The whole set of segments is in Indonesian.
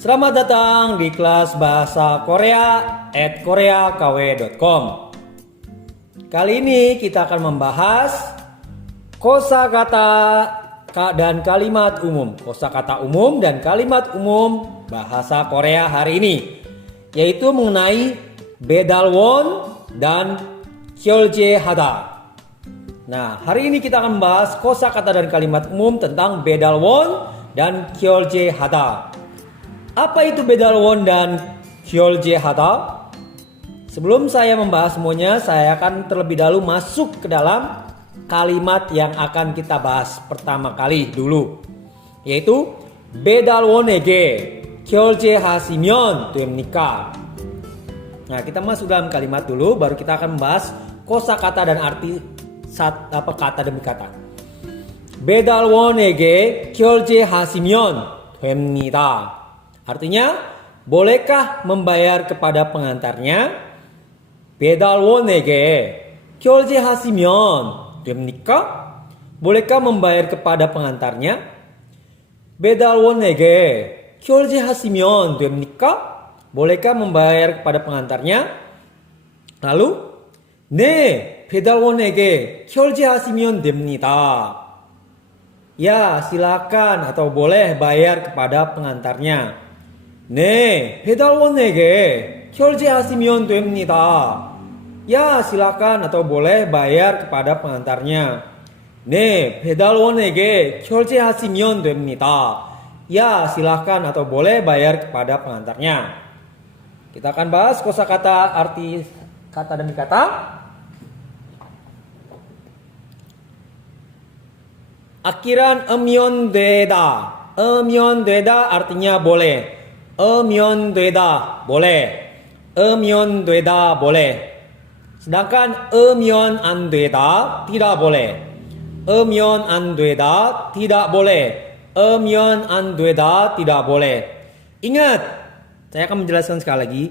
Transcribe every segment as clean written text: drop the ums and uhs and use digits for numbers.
Selamat datang di kelas bahasa Korea @koreakw.com. Kali ini kita akan membahas kosakata dan kalimat umum. Kosakata umum dan kalimat umum bahasa Korea hari ini, yaitu mengenai bedalwon dan kyoljehada. Nah, hari ini kita akan membahas kosakata dan kalimat umum tentang bedalwon dan kyoljehada. Apa itu bedalwon dan kyoljehada? Sebelum saya membahas semuanya, saya akan terlebih dahulu masuk ke dalam kalimat yang akan kita bahas pertama kali dulu, yaitu bedalwon에게 결제하시면 됩니까? Nah, kita masuk dalam kalimat dulu, baru kita akan membahas kosakata dan arti kata demi kata. bedalwon에게 결제하시면 됩니다. Artinya, bolehkah membayar kepada pengantarnya? bedalwon에게 결제하시면 됩니까? Bolehkah membayar kepada pengantarnya? bedalwon에게 결제하시면 됩니까? Bolehkah membayar kepada pengantarnya? Lalu, 네, bedalwon에게 결제하시면 됩니다. Ya, silakan atau boleh bayar kepada pengantarnya. 네, bedalwon에게 결제하시면 됩니다. Ya, silakan atau boleh bayar kepada pengantarnya. 네, bedalwon에게 결제하시면 됩니다. Ya, silakan atau boleh bayar kepada pengantarnya. Kita akan bahas kosakata arti kata demi kata. Akhiran emyondeda. Emyondeda artinya boleh. emyondeda boleh. emyondeda boleh. Sedangkan emyon andeda tidak boleh. emyon andeda tidak boleh. emyon andeda tidak boleh. Ingat, saya akan menjelaskan sekali lagi.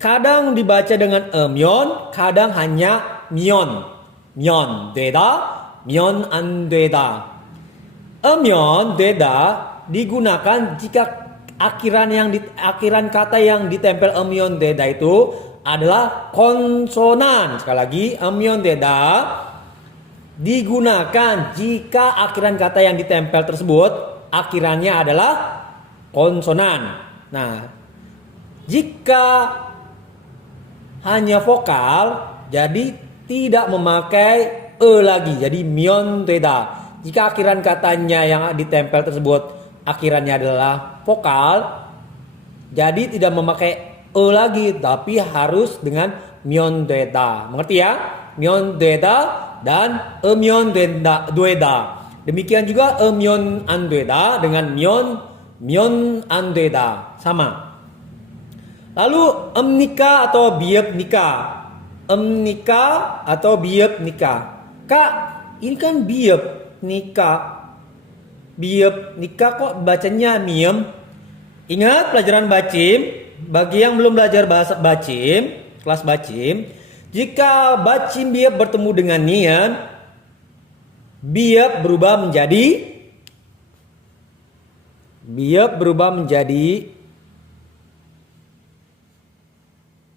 Kadang dibaca dengan emyon, kadang hanya myon. myon deda, myon andeda. emyon deda digunakan jika akhiran kata yang ditempel emyon deda itu adalah konsonan. Sekali lagi, emyon deda digunakan jika akhiran kata yang ditempel tersebut akhirannya adalah konsonan. Nah, jika hanya vokal, jadi tidak memakai e lagi, jadi myon deda. Jika akhiran katanya yang ditempel tersebut akhirannya adalah vokal, jadi tidak memakai e lagi, tapi harus dengan myon deda. Mengerti ya? Myon deda dan emyon deda. Demikian juga emyon andeda dengan myon andeda, sama. Lalu emnika atau biep nikah. Emnika atau biep nikah. Kak, ini kan biep nikah. Biep nikah kok bacanya miem? Ingat pelajaran bacim. Bagi yang belum belajar bahasa bacim, kelas bacim, jika bacim biep bertemu dengan nian, biep berubah menjadi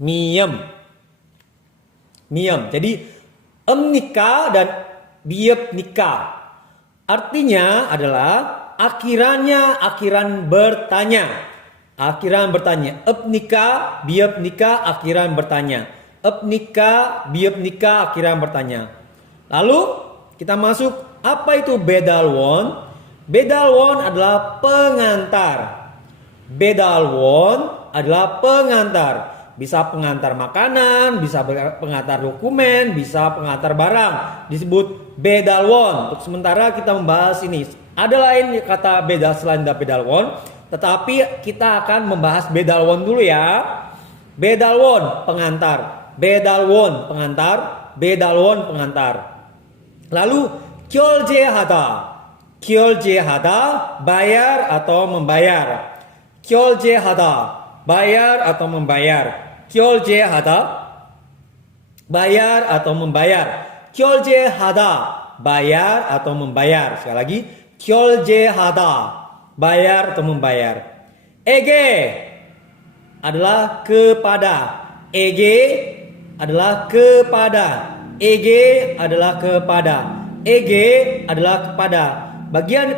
miem. Jadi nikah dan biep nikah. Artinya adalah akhiran bertanya. Akhiran bertanya. Epnika, biep nikah, akhiran bertanya. Epnika, biep nikah, akhiran bertanya. Lalu kita masuk, apa itu bedalwon? Bedalwon adalah pengantar. Bedalwon adalah pengantar. Bisa pengantar makanan, bisa pengantar dokumen, bisa pengantar barang. Disebut bedalwon. Untuk sementara kita membahas ini. Ada lain kata beda selain bedalwon, tetapi kita akan membahas bedalwon dulu ya. Bedalwon pengantar, bedalwon pengantar, bedalwon pengantar. Lalu kyoljehada. Kyoljehada bayar atau membayar. Kyoljehada bayar atau membayar. Kyoljehada bayar atau membayar. Kyoljehada bayar atau membayar. Sekali lagi, kyoljehada bayar atau membayar. ege adalah kepada. Ege adalah kepada. Ege adalah kepada. Ege adalah kepada.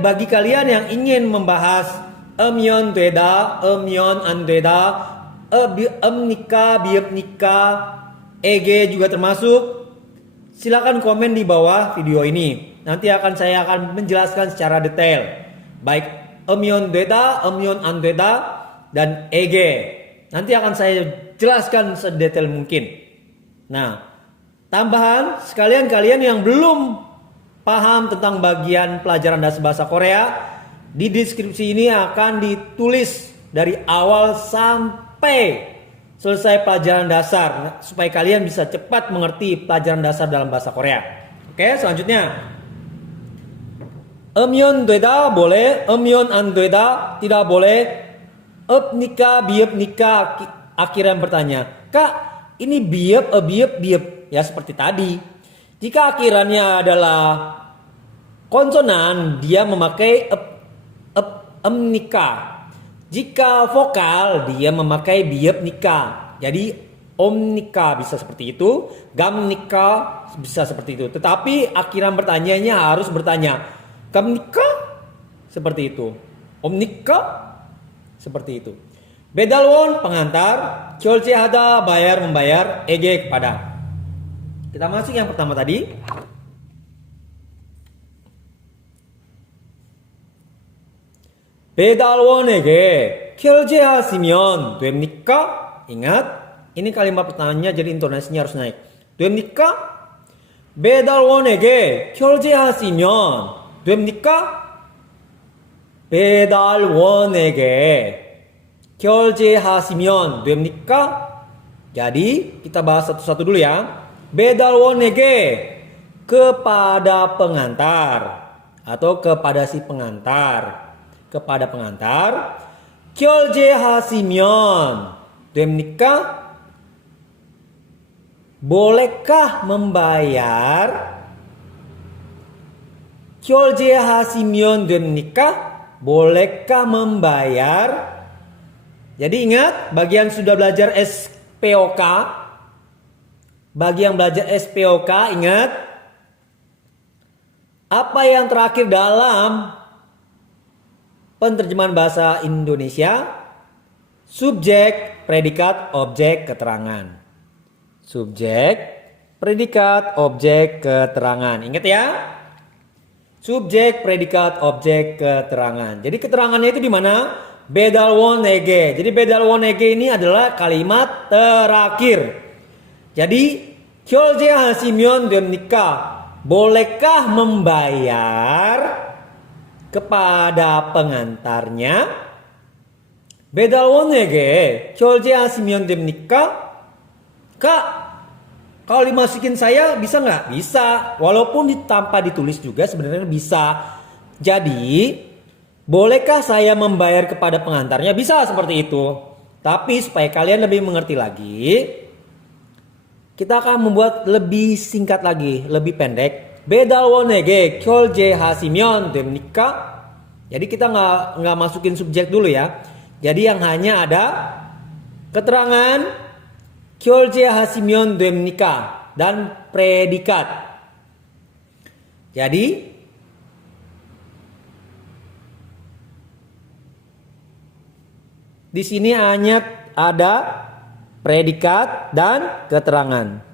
Bagi kalian yang ingin membahas emyon deda, emyon andeda, emnika, biepnika, ege juga termasuk, silakan komen di bawah video ini. Nanti saya akan menjelaskan secara detail. Baik emyon deda, emyon andeda, dan ege. Nanti akan saya jelaskan sedetail mungkin. Nah, tambahan sekalian kalian yang belum paham tentang bagian pelajaran dasar bahasa Korea, di deskripsi ini akan ditulis dari awal sampai selesai pelajaran dasar supaya kalian bisa cepat mengerti pelajaran dasar dalam bahasa Korea. Oke, selanjutnya. Emyon deda boleh, emyon an deda tidak boleh. Epnika, biepnika, akhirnya bertanya, Kak, ini biep, biep, ya seperti tadi. Jika akhirannya adalah konsonan, dia memakai emnika. Jika vokal, dia memakai biepnika. Jadi omnika bisa seperti itu, gamnika bisa seperti itu. Tetapi akhiran bertanyanya harus bertanya, gamnika seperti itu, omnika seperti itu. Bedalwon pengantar, kyolchehada bayar membayar, ege kepada. Kita masuk yang pertama tadi. Bedalwon에게 결제하시면 됩니까? Ingat, ini kalimat pertanyaannya jadi intonasinya harus naik. 됩니까? bedalwon에게 결제하시면 됩니까? bedalwon에게 결제하시면 됩니까? Jadi kita bahas satu-satu dulu ya. bedalwon에게 kepada pengantar atau kepada si pengantar. Kepada pengantar. 결제하시면 됩니까? Bolehkah membayar? 결제하시면 됩니까? Bolehkah membayar? Jadi ingat, bagi yang sudah belajar SPOK, bagi yang belajar SPOK, ingat apa yang terakhir dalam penerjemahan bahasa Indonesia? Subjek, predikat, objek, keterangan. Subjek, predikat, objek, keterangan. Ingat ya? Subjek, predikat, objek, keterangan. Jadi keterangannya itu di mana? bedalwon에게. Jadi bedalwon에게 ini adalah kalimat terakhir. Jadi 결제하시면 됩니까? Bolehkah membayar kepada pengantarnya? bedalwon에게 결제하시면 됩니까? Kak, kalau dimasukin saya bisa nggak? Bisa. Walaupun tanpa ditulis juga sebenarnya bisa. Jadi, bolehkah saya membayar kepada pengantarnya? Bisa seperti itu. Tapi supaya kalian lebih mengerti lagi, kita akan membuat lebih singkat lagi, lebih pendek. bedalwon에게 결제하시면 됩니까? Jadi kita nggak masukin subjek dulu ya. Jadi yang hanya ada keterangan 결제하시면 됩니까? Dan predikat. Jadi di sini hanya ada predikat dan keterangan.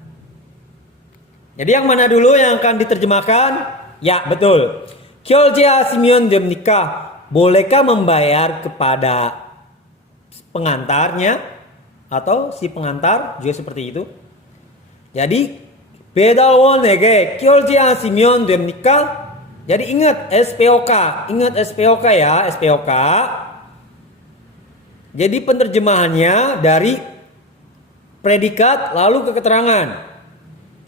Jadi yang mana dulu yang akan diterjemahkan? Ya, betul. 결제하시면 됩니까? Bolehkah membayar kepada pengantarnya? Atau si pengantar juga seperti itu. Jadi bedalwon에게 결제하시면 됩니까? Jadi ingat SPOK, ya, SPOK. Jadi penerjemahannya dari predikat lalu ke keterangan.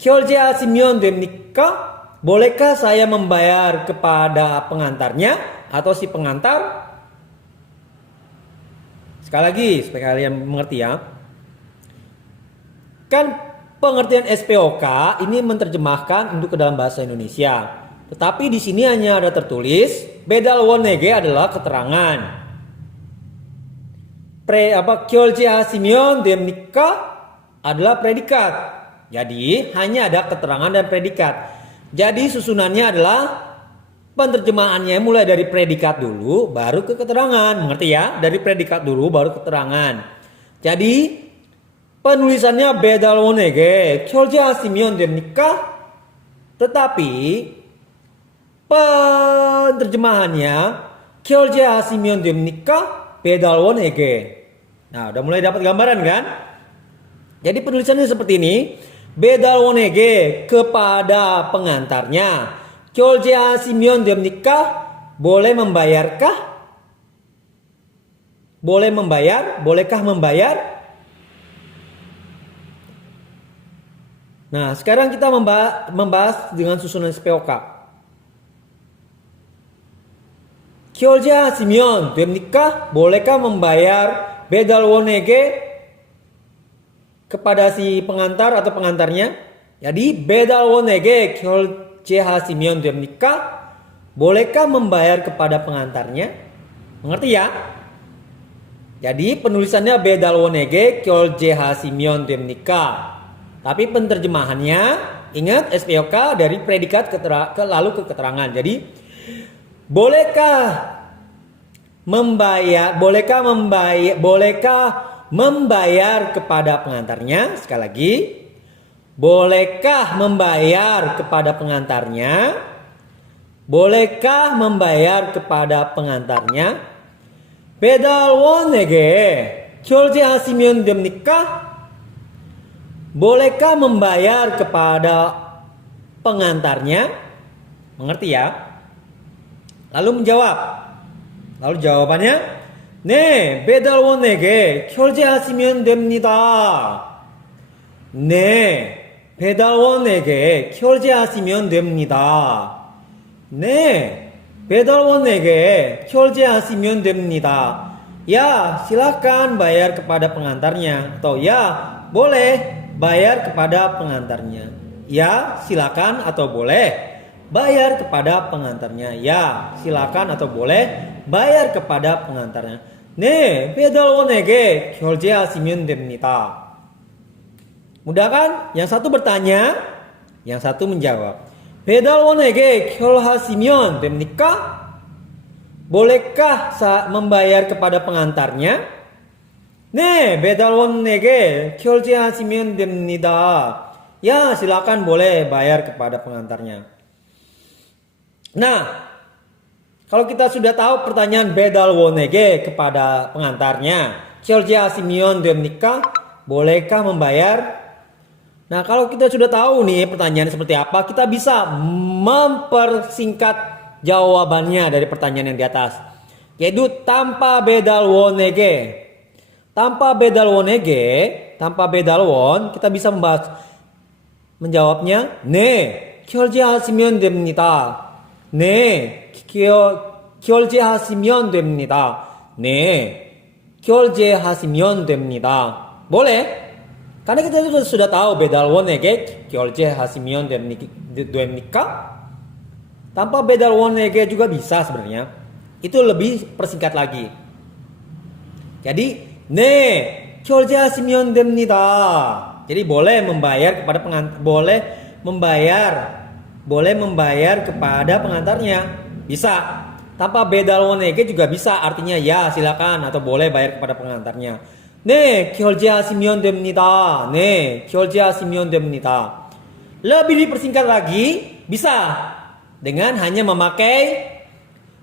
결제하시면 됩니까? Bolehkah saya membayar kepada pengantarnya atau si pengantar? Sekali lagi supaya kalian mengerti ya. Kan pengertian SPOK ini menerjemahkan untuk ke dalam bahasa Indonesia. Tetapi di sini hanya ada tertulis bedalwon에게 adalah keterangan. 결제하시면 됩니까? adalah predikat. Jadi hanya ada keterangan dan predikat. Jadi susunannya adalah penerjemahannya mulai dari predikat dulu baru ke keterangan. Mengerti ya? Dari predikat dulu baru keterangan. Jadi penulisannya 배달원에게 결제하시면 됩니까? Tetapi penerjemahannya 결제하시면 됩니까? 배달원에게. Nah, udah mulai dapat gambaran kan? Jadi penulisannya seperti ini. 배달원에게 kepada pengantarnya. 결제하시면 됩니까? boleh membayarkah? Boleh membayar? Bolehkah membayar? Nah, sekarang kita membahas dengan susunan SPOK. 결제하시면 됩니까? Bolehkah membayar 배달원에게 kepada si pengantar atau pengantarnya? Jadi 배달원에게 결제하시면 됩니까? Bolehkah membayar kepada pengantarnya? Mengerti ya? Jadi penulisannya 배달원에게 결제하시면 됩니까? Tapi penerjemahannya ingat SPOK dari predikat lalu ke keterangan. Jadi bolehkah membayar kepada pengantarnya? Sekali lagi, bolehkah membayar kepada pengantarnya? Bolehkah membayar kepada pengantarnya? 배달원에게 결제하시면 됩니까? Bolehkah membayar kepada pengantarnya? Mengerti ya? Lalu menjawab. Lalu jawabannya, 네, 배달원에게 결제하시면 됩니다. 네, 배달원에게 결제하시면 됩니다. 네, 배달원에게 결제하시면 됩니다. Ya, silakan bayar kepada pengantarnya. Atau ya, boleh bayar kepada pengantarnya. Ya, silakan atau boleh bayar kepada pengantarnya. Ya, silakan atau boleh bayar kepada pengantarnya. 네, 배달원에게 결제하시면 됩니다. Mudah kan? Yang satu bertanya, yang satu menjawab. 배달원에게 결제하시면 됩니까? Bolehkah membayar kepada pengantarnya? 네, 배달원에게 결제하시면 됩니다. Ya, silakan boleh bayar kepada pengantarnya. Nah, kalau kita sudah tahu pertanyaan 배달원에게 kepada pengantarnya, 결제하시면 됩니까? Bolehkah membayar? Nah, kalau kita sudah tahu nih pertanyaan seperti apa, kita bisa mempersingkat jawabannya dari pertanyaan yang di atas. Yaitu tanpa 배달원에게. Tanpa 배달원 kita bisa menjawabnya 네, 결제하시면 됩니다. 네, 결제하시면 됩니다. 네, 결제하시면 됩니다. Boleh? Karena kita sudah tahu 배달원에게 결제하시면 됩니까? Tanpa 배달원에게 juga bisa sebenarnya. Itu lebih persingkat lagi. Jadi 네, 결제하시면 됩니다. Jadi boleh membayar kepada boleh membayar kepada pengantarnya. Bisa. Tanpa 배달원에게 juga bisa, artinya ya, silakan atau boleh bayar kepada pengantarnya. 네, 결제하시면 됩니다. 네, 결제하시면 됩니다. Lebih dipersingkat lagi, bisa dengan hanya memakai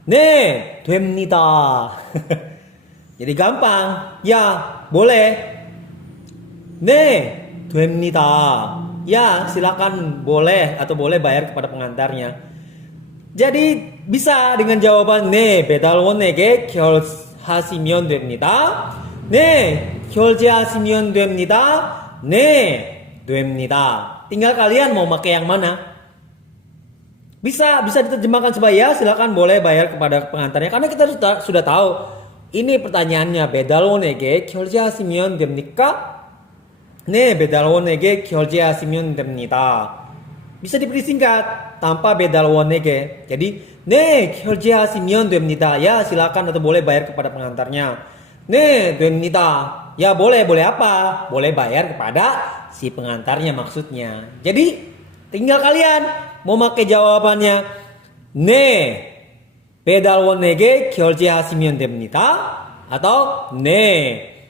네, 됩니다. Jadi gampang. Ya, boleh. 네, 됩니다. Ya, silakan boleh atau boleh bayar kepada pengantarnya. Jadi bisa dengan jawaban 네, 배달원에게 결제하시면 됩니다. 네, 결제하시면 됩니다. 네, 됩니다. Tinggal kalian mau pakai yang mana. Bisa diterjemahkan sebagai ya, silakan boleh bayar kepada pengantarnya. Karena kita sudah tahu ini pertanyaannya 배달원에게 결제하시면 됩니까? 네, 배달원에게 결제하시면 됩니다. Bisa dipersingkat tanpa 배달원에게. Jadi 네, 결제하시면 됩니다. Ya, silakan atau boleh bayar kepada pengantarnya. 네, 됩니다. Ya boleh, boleh apa? Boleh bayar kepada si pengantarnya maksudnya. Jadi tinggal kalian mau pakai jawabannya 네, 배달원에게 결제하시면 됩니다. atau 네,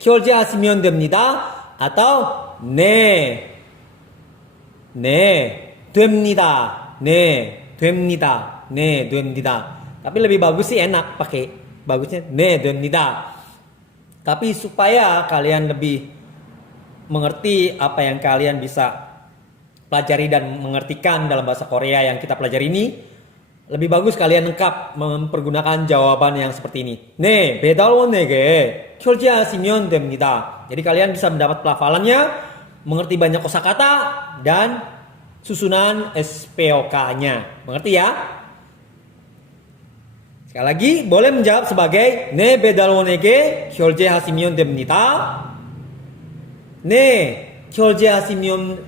결제하시면 됩니다. atau 됩니다. 됩니다. Tapi lebih bagus sih enak pakai bagusnya 됩니다. Tapi supaya kalian lebih mengerti apa yang kalian bisa pelajari dan mengertikan dalam bahasa Korea yang kita pelajari ini, lebih bagus kalian lengkap mempergunakan jawaban yang seperti ini. 네, 배달원에게 결제하시면 됩니다. Jadi kalian bisa mendapat pelafalannya, mengerti banyak kosakata dan susunan SPOK-nya. Mengerti ya? Sekali lagi, boleh menjawab sebagai 네, 배달원에게 결제하시면 됩니다. 네, 결제하시면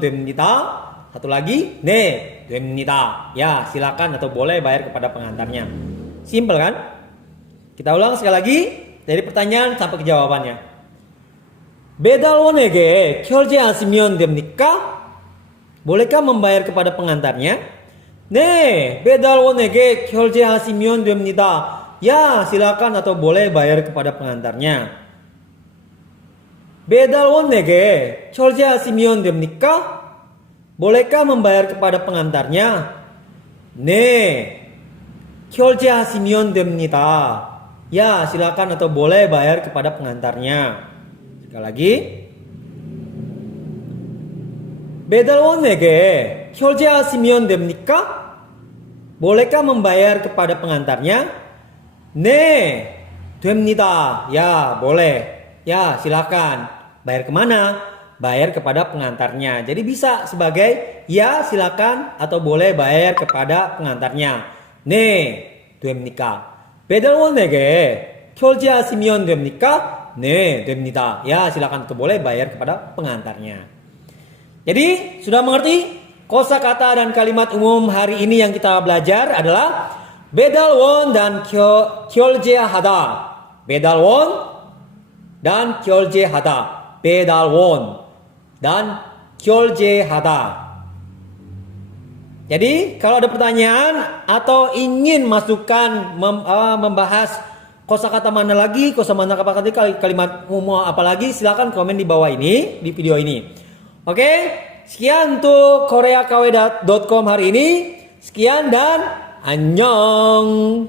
됩니다. Satu lagi, 네, 됩니다. Ya, silakan atau boleh bayar kepada pengantarnya. Simpel kan? Kita ulang sekali lagi dari pertanyaan sampai ke jawabannya. 배달원에게 결제하시면 됩니까? Bolehkah membayar kepada pengantarnya? 네, 배달원에게 결제하시면 됩니다. Ya, silakan atau boleh bayar kepada pengantarnya. 배달원에게 결제하시면 됩니까? Bolehkah membayar kepada pengantarnya? 네, 결제하시면 됩니다. Ya, silakan atau boleh bayar kepada pengantarnya. Sekali lagi. 배달원에게 결제하시면 됩니까? Bolehkah membayar kepada pengantarnya? 네, 됩니다. Ya, boleh. Ya, silakan. Bayar kemana? Bayar kepada pengantarnya. Jadi bisa sebagai ya, silakan atau boleh bayar kepada pengantarnya. 네, 됩니까? 배달원에게 결제하시면 됩니까? 네, 됩니다. Ya, silakan atau boleh bayar kepada pengantarnya. Jadi, sudah mengerti? Kosakata dan kalimat umum hari ini yang kita belajar adalah 배달원 dan 결제하다. 배달원 dan 결제하다. 배달원 dan 결제하다. Jadi kalau ada pertanyaan atau ingin masukkan membahas kosakata mana lagi, kosakata apa lagi, kalimat umum apa lagi, silakan komen di bawah ini di video ini. Oke, sekian untuk koreakw.com hari ini. Sekian dan annyeong.